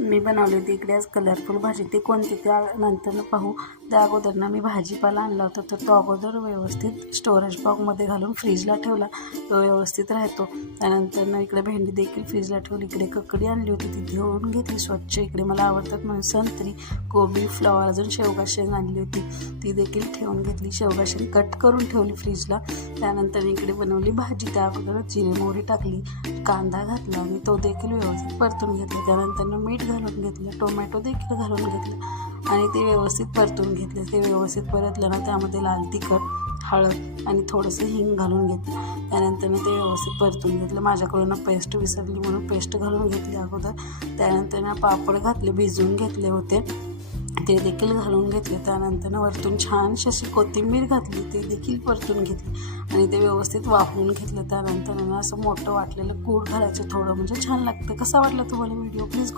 मी बनवली होती इकडे आज कलरफुल भाजी. ती कोणती त्यानंतर पाहू. त्या अगोदर मी भाजीपाला आणला होता, तर तो अगोदर व्यवस्थित स्टोरेज बॉक्समध्ये घालून फ्रीजला ठेवला, तो व्यवस्थित राहतो. त्यानंतर इकडे भेंडी देखील फ्रीजला ठेवली. इकडे ककडी आणली होती, ती धुवून घेतली स्वच्छ. इकडे मला आवडतात म्हणून संत्री, कोबी, फ्लॉवर, अजून शेवगा शेंग आणली होती, ती देखील ठेवून घेतली. शेवगा शेंग कट करून ठेवली फ्रीजला. त्यानंतर इकडे बनवली भाजी. त्या अगोदर जिरे मोहरी टाकली, कांदा घातला आणि तो देखील व्यवस्थित परतून घेतला. त्यानंतर मीठ घालून घेतलं, टोमॅटो देखील घालून घेतलं आणि ते व्यवस्थित परतून घेतले. ते व्यवस्थित परतलं ना, त्यामध्ये लाल तिखट, हळद आणि थोडंसं हिंग घालून घेतलं. त्यानंतर ते व्यवस्थित परतून घेतलं. माझ्याकडून पेस्ट विसरली म्हणून पेस्ट घालून घेतली अगोदर. त्यानंतर पापड घातले, भिजवून घेतले होते, ते देखील घालून घेतले. त्यानंतर वरतून छानशी अशी कोथिंबीर घातली, ते देखील परतून घेतली आणि ते व्यवस्थित वाफवून घेतलं. त्यानंतर असं मोठं वाटलेलं कूट घालायचं थोडं, म्हणजे छान लागतं. कसा वाटला तुम्हाला व्हिडिओ प्लीज